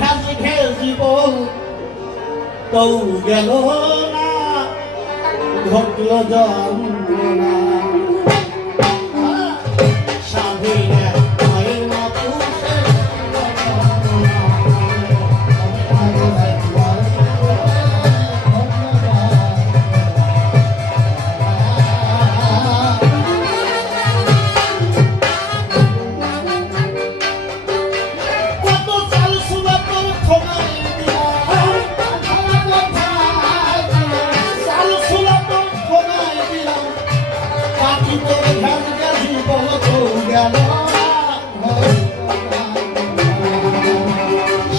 ঘাস খেয়ে জীবন তৌ গেল না ঘটল জন্ম স্বাধীন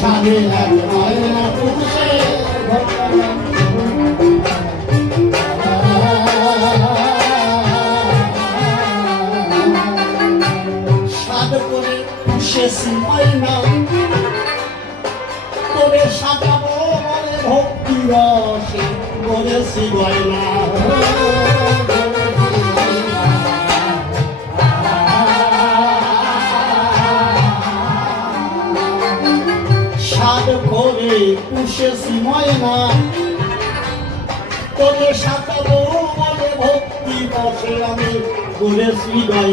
স্বাধীন হয় না সাদ করে সে সিমাই না তোরে সাজাবো বলে ভক্তি রসে বলে শিবাই করে পুষে সিমাই না। তোরে সাথে বলে ভক্তি বসে আমি বলে শিবাই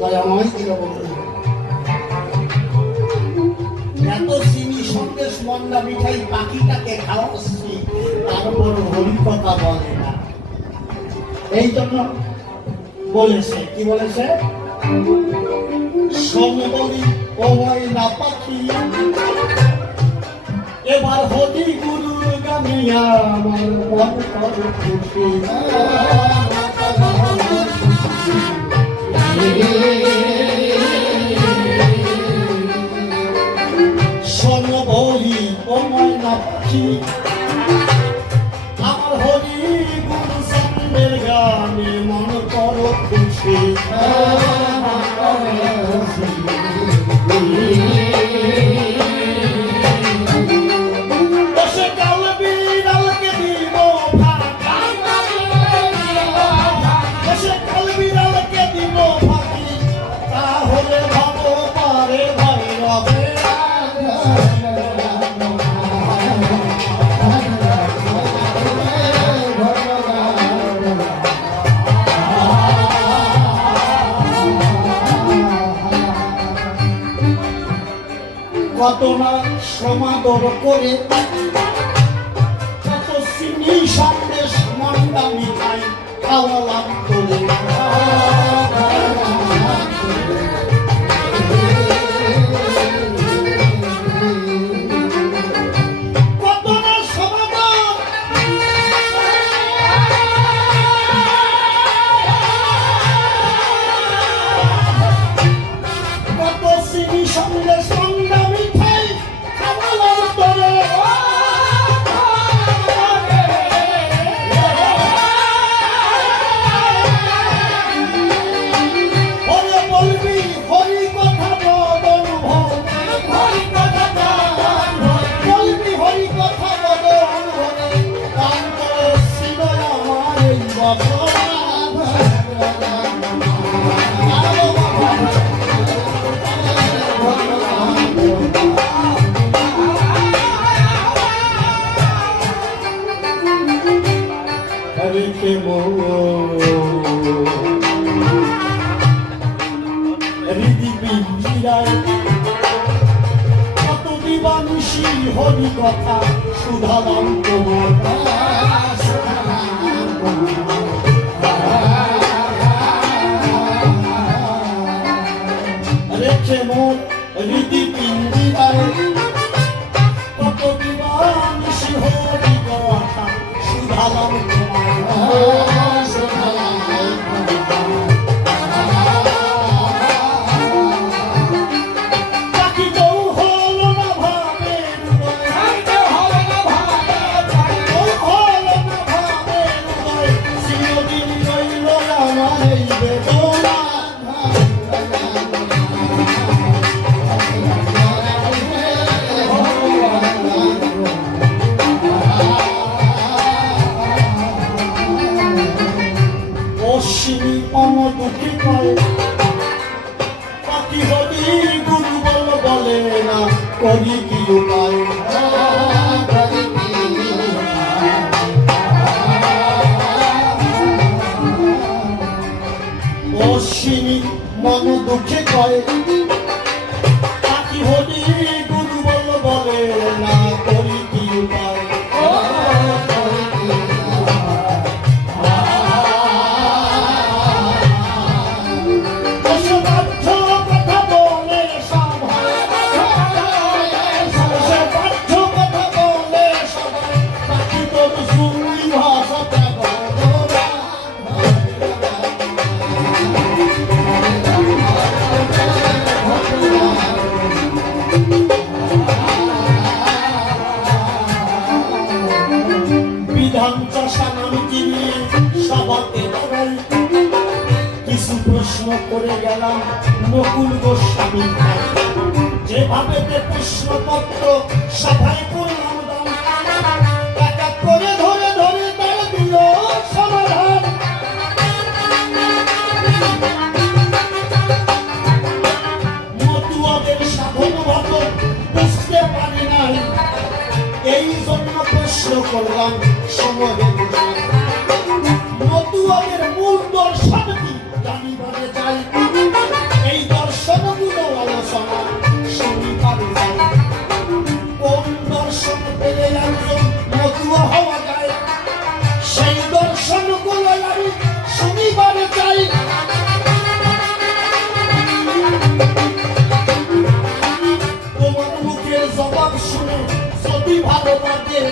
দয়াময় দীনবন্ধু এত চিনি সন্দেশ মন্ডা মিঠাই পাখিটাকে খাওয়াচ্ছি, তারপর হরি কথা বলে না। এই জন্য বলেছে, কি বলেছে? সমবলি ওমাই না পাখি, এবার হরি গুরুর গানিয়া আমার মন করে খুশি না পাখি আমার কত না সমাদর করে সামনে চিনি সন্দেশ মন্ডা মিঠাই খাওয়ালাম করে কত দিবানুষী হরি কথা সুধাবান্ত মাতা Oh. অশ্বিনী অম দুঃখী কয় পাখি হলি দুর্বল বলে না, করি কি উপায়? অশ্বিনী মন দুঃখে কয়, পাখি হলি প্রশ্ন করে গেলাম, নকুল গোস্বামী যেভাবে প্রশ্নপত্র সভায় করলাম বুঝতে পারি এই জন্য করলাম, সময় তোমার মুখের জবাব শুনে যদি ভালো লাগে